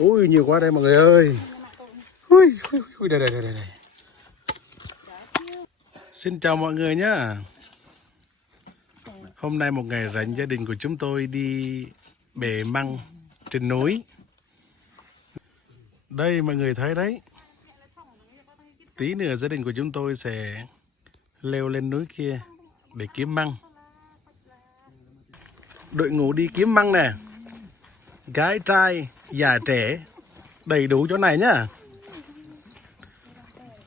Ui nhiều quá đây mọi người ơi. Ui, đây. Xin chào mọi người nhá. Hôm nay một ngày rảnh, gia đình của chúng tôi đi bể măng trên núi. Đây mọi người thấy đấy. Tí nữa gia đình của chúng tôi sẽ leo lên núi kia để kiếm măng. Đội ngũ đi kiếm măng nè. Gái trai, già trẻ đầy đủ chỗ này nhá.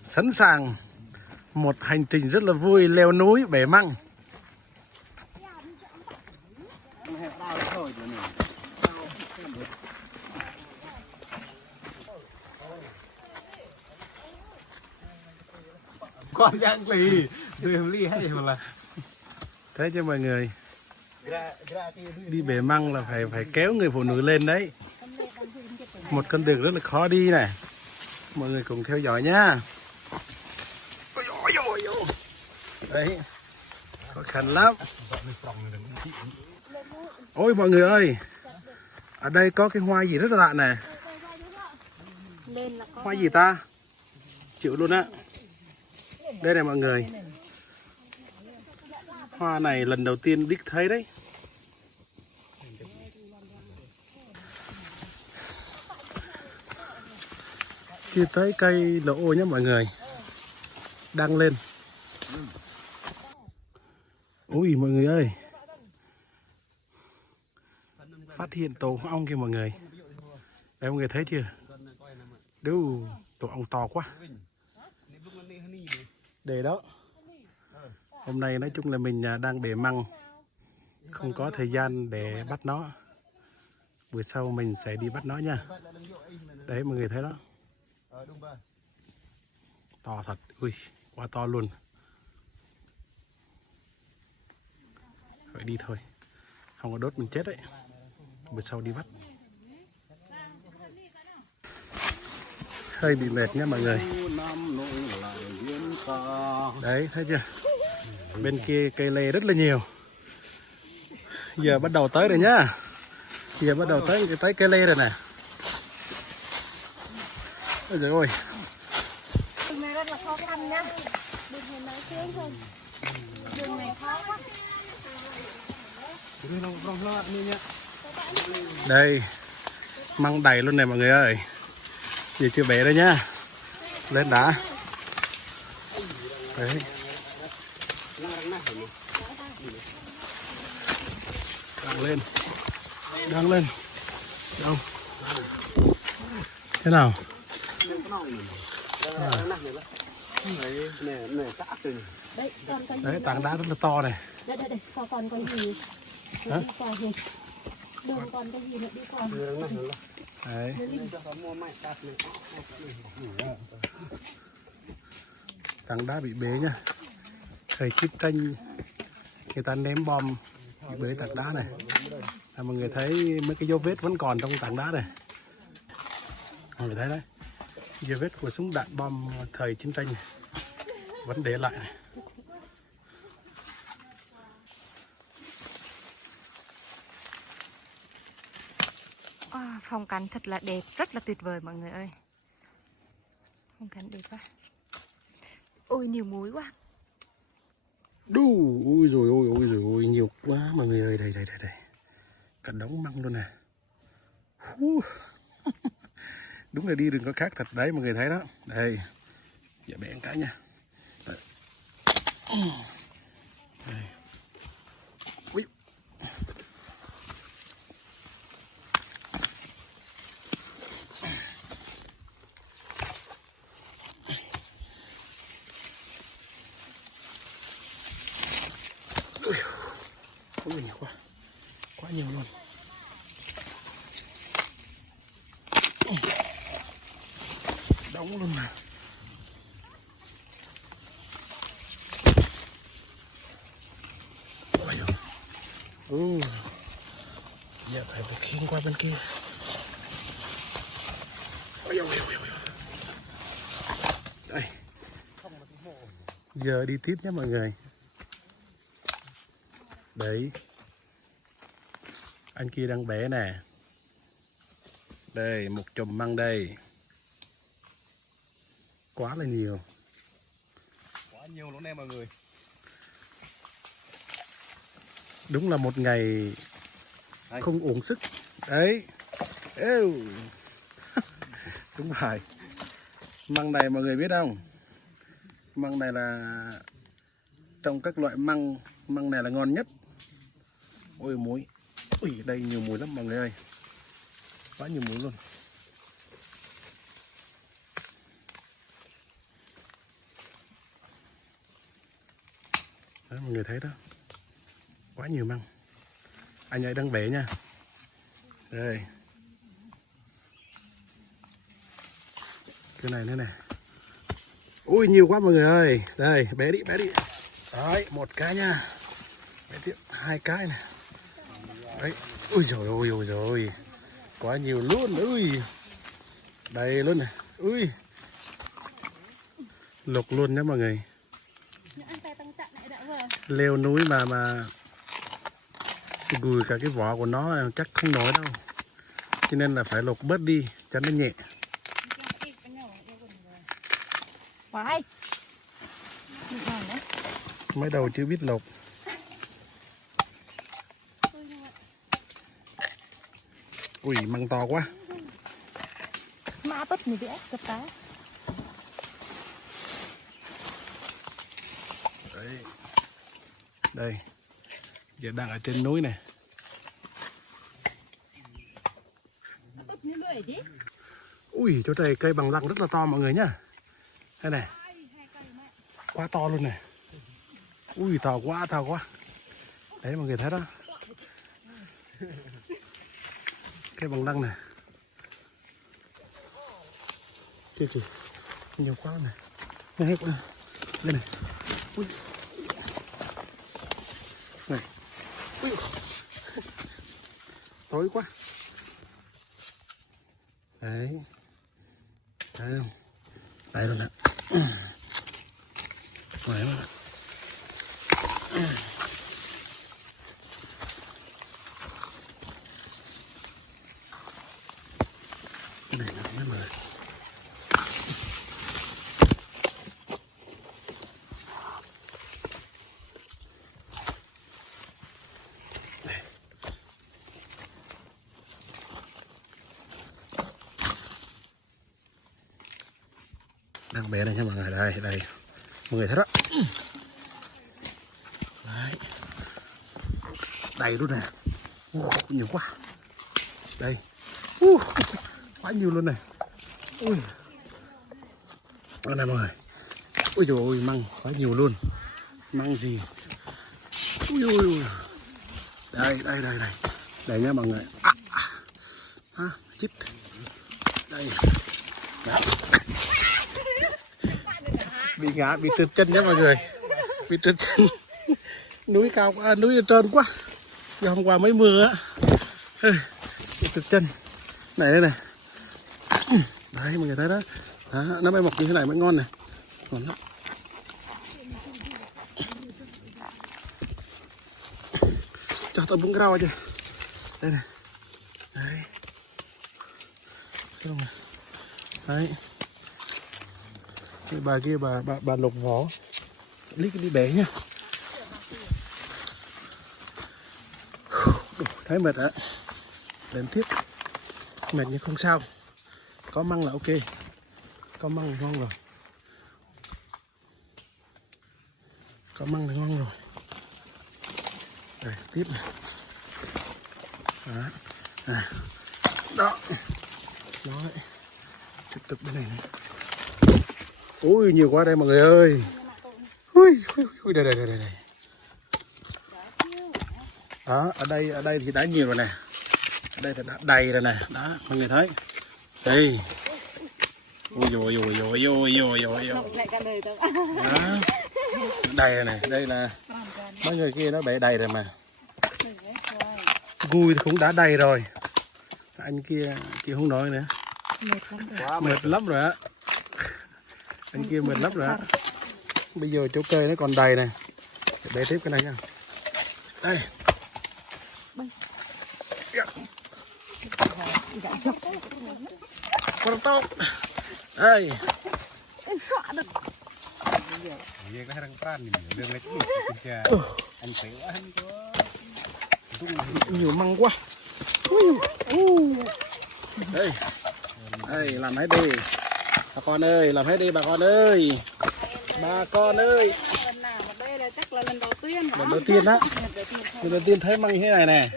Sẵn sàng một hành trình rất là vui leo núi bể măng. Con đang lì đưa ly hay mà Thế cho mọi người đi bể măng là phải kéo người phụ nữ lên đấy. Một con đường rất là khó đi này. Mọi người cùng theo dõi nhá. Đấy, khó khăn lắm. Ôi mọi người ơi, ở đây có cái hoa gì rất là lạ nè. Hoa gì ta? Chịu luôn á. Đây này mọi người. Hoa này lần đầu tiên đích thấy đấy. Chưa tới cây lỗ ô nhé mọi người. Đăng lên. Ui mọi người ơi, phát hiện tổ ong kìa mọi người. Đây mọi người thấy chưa? Đâu, tổ ong to quá. Để đó. Hôm nay nói chung là mình đang bể măng, không có thời gian để bắt nó. Bữa sau mình sẽ đi bắt nó nha. Đấy mọi người thấy đó. To thật, ui, quá to luôn. Phải đi thôi, không có đốt mình chết đấy. Bữa sau đi bắt. Hơi bị mệt nhá mọi người. Đấy thấy chưa? Bên kia cây lê rất là nhiều. Giờ bắt đầu tới rồi nhá. Giờ bắt đầu tới cây lê rồi nè. Ôi giời ơi. Đường này rất là khó khăn nhá. Đường này nói sướng thôi. Đường này khó quá. Đây, măng đầy luôn này mọi người ơi. Giờ chưa bể đâu nhá. Lên đã. Đấy. Đang lên. Đâu? Thế nào? Đấy, tảng đá rất là to này. Đây, còn có gì? Hả? Đường còn có gì nữa đi qua. Đấy. Tảng đá bị bể nha. Thời chiến tranh người ta ném bom bị bể tảng đá này. Mọi người thấy mấy cái dấu vết vẫn còn trong tảng đá này. Mọi người thấy đấy, dấu vết của súng đạn bom thời chiến tranh này vẫn để lại này. Phong cảnh thật là đẹp, rất là tuyệt vời mọi người ơi. Phong cảnh đẹp quá. Ôi nhiều muối quá. Đu, ui rồi ôi nhiều quá mọi người ơi, đây. Cả đống măng luôn nè. Đúng là đi đừng có khác thật đấy mọi người thấy đó. Đây, giờ bẻ cái nha. Đây. Ui. Ui nhiều quá nhiều luôn. Đóng luôn mà. Giờ phải khiêng qua bên kia. Đây. Giờ đi tiếp nhé mọi người. Đấy. Anh kia đang bẻ nè. Đây, một chùm măng đây. Quá là nhiều. Quá nhiều luôn em mọi người. Đúng là một ngày không uổng sức. Đấy. Êu. Đúng rồi. Măng này mọi người biết không? Măng này là trong các loại măng, măng này là ngon nhất. Ôi muối. Ui, đây nhiều mùi lắm mọi người ơi. Quá nhiều mùi luôn. Đó, mọi người thấy đó. Quá nhiều măng. Anh ấy đang bể nha. Đây. Cái này nữa nè. Ui nhiều quá mọi người ơi. Đây, bé đi, bé đi. Đấy, một cái nha. Bé tiếp, hai cái này. Đấy. Ui dồi ôi, ôi rồi. Quá nhiều luôn. Ui. Đây luôn này. Ui. Lục luôn nhá mọi người. Leo núi mà gùi cả cái vỏ của nó chắc không nổi đâu. Cho nên là phải lục bớt đi cho nó nhẹ. Phải. Mới đầu chưa biết lục. Ui măng to quá. Má bớt này bị ép cặp tá. Đấy. Đây. Giờ đang ở trên núi này. Ui chỗ này cây bằng lăng rất là to mọi người nhá. Đây này. Quá to luôn này. Ui to quá, to quá. Đấy mọi người thấy đó. Cây bằng lăng này. Kia kìa. Nhiều quá này. Đây hết quá. Đây này. Ui. Này. Ui. Tối quá. Đấy. Thấy không? Đây luôn nè. Đấy luôn nè. Đây là mấy người. Đang bé này nha mọi người. Đây, đây. Mọi người thấy đó. Đấy. Đầy luôn nè. Nhiều quá. Đây. Quá nhiều luôn này. Ui. Đây này mọi người. Ui dồi ôi, măng quá nhiều luôn. Măng gì? Ui ui ui. Đây, đây, đây, đây. Đây nha mọi người. Chít. Đây. Đó. Bị ngã, bị trượt chân nhé mọi người. Bị trượt chân. Núi cao quá, núi trơn quá. Giờ hôm qua mới mưa á. Bị trượt chân. Này đây này. Đấy mọi người thấy đó. Đó, nó mới mọc như thế này mới ngon này. Ngon lắm. Cho tôi bún rau chứ. Đây này. Đấy. Xong rồi. Đấy. Cái bà kia bà lục vỏ. Lấy cái đi bể nha. Thấy mệt hả? Lên tiếp. Mệt nhưng không sao. Có măng là ok. Có măng là ngon rồi. Có măng là ngon rồi. Đây, tiếp này. Đó. À. Đó. Đó đấy. Tiếp tục bên này này. Ui, nhiều quá đây mọi người ơi. Ui, đây, đây, đây, đây. Đó, ở đây thì đã nhiều rồi nè. Ở đây thì đã đầy rồi nè. Đó, mọi người thấy. Đây. Ui dồi ôi ôi ôi ôi ôi ôi. Đó. Đầy rồi này, đây là mấy người kia nó bể đầy rồi mà. Gùi thì cũng đã đầy rồi. Anh kia chịu không nổi nữa. Mệt lắm rồi á. Anh kia mệt lắm rồi á. Bây giờ chỗ cây nó còn đầy này. Để bể tiếp cái này nha. Đây. con tốt đây Anh xóa được. Dia kan orang peran ni, dia ngeliat ni kerja. Anh phải quá anh có. nhiều măng quá đây đây làm hết đi bà con ơi, làm hết đi bà con ơi, bà con ơi. Đây là chắc là lần đầu tiên hả? Lần đầu tiên đó, lần đầu tiên thấy măng như thế này nè.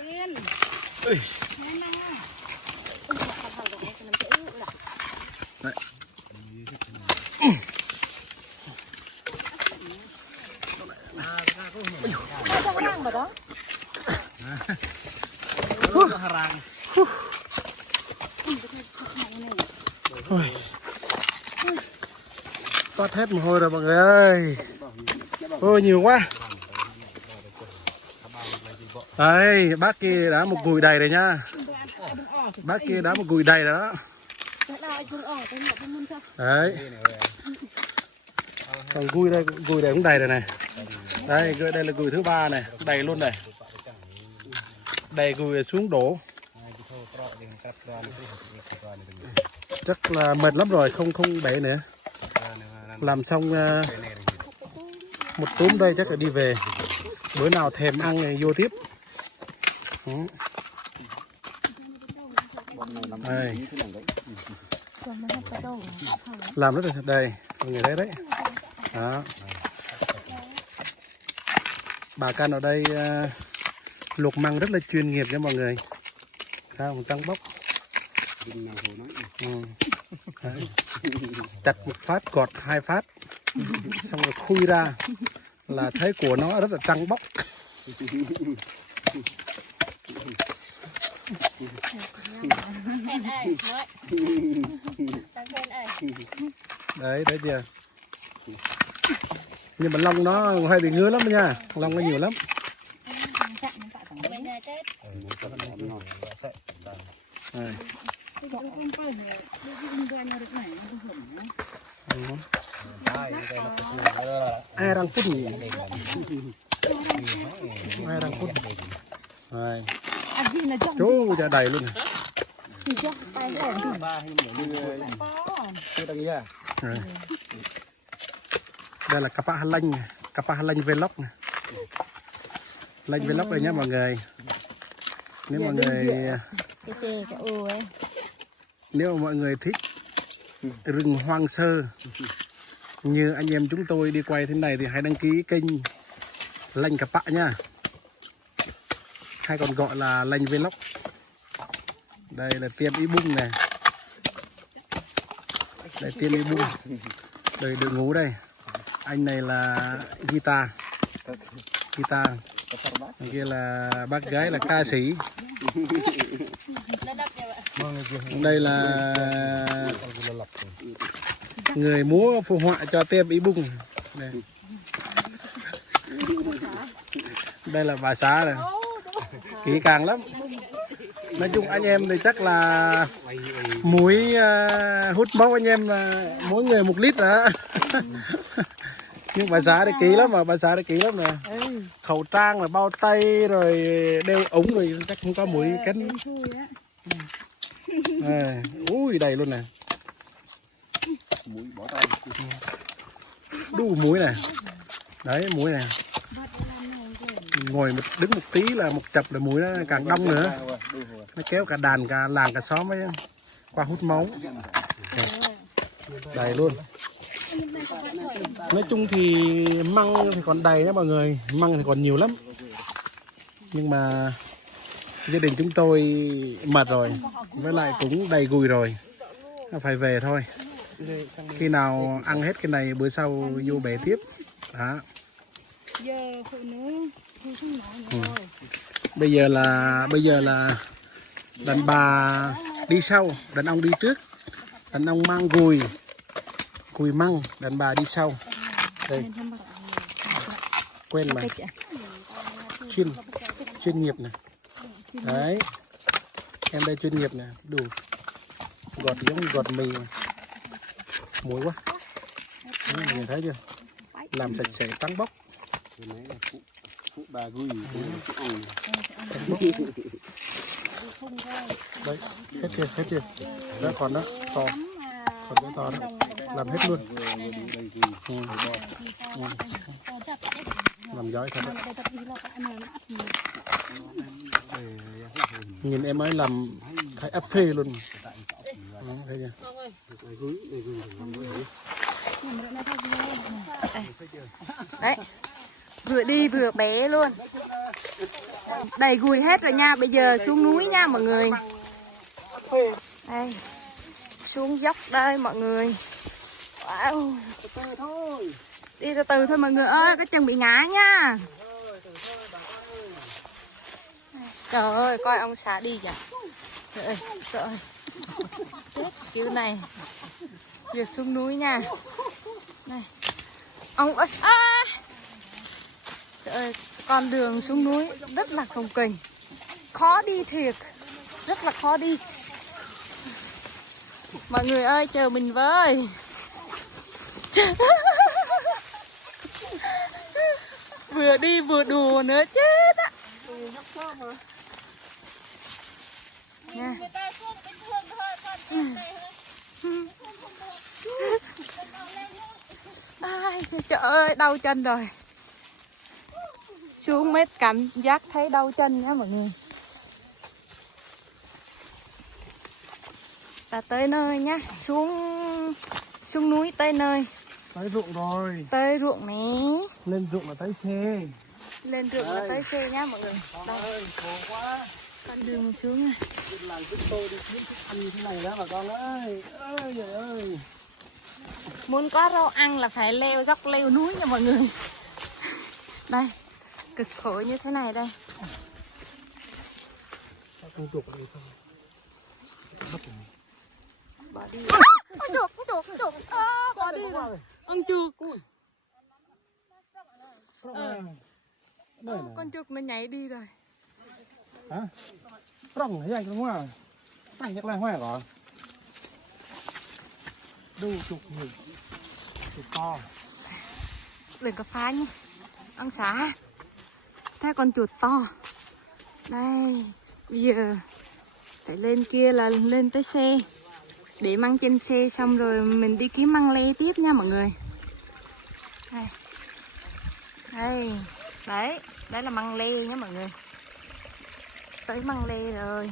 Ui. Đấy. Không có vào đó. Toát hết mồ hôi rồi mọi người ơi. Ôi nhiều quá. Đấy, bác kia đã một gùi đầy rồi nha. Bác kia đã một gùi đầy rồi đó. Đấy. Còn gùi đây cũng đầy rồi này. Đây, đây là gùi thứ 3 này, đầy luôn này. Đầy gùi xuống đổ. Chắc là mệt lắm rồi, không đẩy nữa. Làm xong một túm đây chắc là đi về. Bữa nào thèm ăn thì vô tiếp. Đây. Làm rất là đây, mọi người thấy đấy. Đó. Bà Căn ở đây luộc măng rất là chuyên nghiệp nha mọi người. Không tăng bóc. Chặt một phát gọt 2 phát, xong rồi khui ra là thấy của nó rất là trắng bóc. Đấy kìa. Nhưng mà lông nó hơi bị ngứa lắm nha, lông nó nhiều lắm. Đây. Ai đang phút nhỉ? Ai đang phút? Đây. Chú ra đầy luôn. Đây là capa Hà Lanh vlog này. Lanh vlog đây nhé mọi người. Nếu mà mọi người thích rừng hoang sơ như anh em chúng tôi đi quay thế này thì hãy đăng ký kênh Lanh Capa nha, hay còn gọi là Lanh vlog. Đây là Tiên Y Bung này, đây Tiên Y Bung, đây đội ngũ đây, anh này là guitar, anh kia là bác gái là ca sĩ, đây là người múa phù họa cho Tiên Y Bung này. Đây là bà xã này, kỹ càng lắm. Nói chung anh em thì chắc là muối hút máu anh em là mỗi người 1 lít đó. Nhưng bà xã thì kỹ lắm mà, nè. Khẩu trang là bao tay rồi đeo ống rồi chắc không có mũi cắn. Ui đầy luôn nè. Đủ muối này. Đấy muối này. Ngồi đứng một tí là một chập là muối nó càng đông nữa. Nó kéo cả đàn, cả làng, cả xóm ấy qua hút máu. Đầy luôn. Nói chung thì măng thì còn đầy nha mọi người, măng thì còn nhiều lắm. Nhưng mà gia đình chúng tôi mệt rồi, với lại cũng đầy gùi rồi, phải về thôi. Khi nào ăn hết cái này bữa sau vô bể tiếp. Đó. Bây giờ là đàn bà đi sau, đàn ông đi trước. Đàn ông mang gùi măng, đàn bà đi sau. Đây. Quen mà. Chuyên nghiệp này. Đấy. Em đây chuyên nghiệp nè, đủ. Gọt giống như gọt mì. Muối quá. Đấy, nhìn thấy chưa? Làm sạch sẽ trắng bóc. Bà gùi. Đấy, hết chưa? Đó còn đó, to. Còn cái to đó. Làm hết luôn. Làm giỏi thật đó. Nhìn em ấy làm thấy áp phê luôn. Thấy chưa? Đấy, vừa đi vừa bé luôn. Đầy gùi hết rồi nha, bây giờ xuống núi nha mọi người. Đây, xuống dốc đây mọi người. Wow. Đi từ từ thôi mọi người ơi, cái chân bị ngã nha. Trời ơi, coi ông xã đi kìa. Trời ơi, trời ơi. Chết kiểu này. Giờ xuống núi nha. Đây. Ông ơi, trời ơi, con đường xuống núi rất là cồng kềnh. Khó đi thiệt. Rất là khó đi. Mọi người ơi, chờ mình với. Vừa đi vừa đùa nữa chết á. Nha. Ai, trời ơi, đau chân rồi. Xuống mới cảm giác thấy đau chân nha mọi người. Ta tới nơi nhá. Xuống núi tới nơi. Tới ruộng rồi. Tới ruộng này. Lên ruộng là tới xe. Lên ruộng là tới xe nhá mọi người. Đây. Con đường mình xuống nha. Làm giúp tôi đi kiếm thức ăn như thế này đó bà con ơi. Ơi trời ơi. Muốn có rau ăn là phải leo dốc leo núi nha mọi người. Đây. Cực khổ như thế này đây. Con chuột đi không? Bỏ đi. Con chuột. Bỏ đi rồi. Con chuột. Con chuột nó nhảy đi rồi. Hả? Rong thấy anh đúng không à? Tay nhắc lại hoài rồi. Đâu chuột nhiều. Chuột to. Đừng có phá nhé. Ông xã. Thấy con chuột to. Đây. Bây giờ phải lên kia là lên tới xe. Để măng trên xe xong rồi mình đi kiếm măng lê tiếp nha mọi người. Đây. Đây. Đấy. Đấy là măng lê nhé mọi người. Tới măng lê rồi.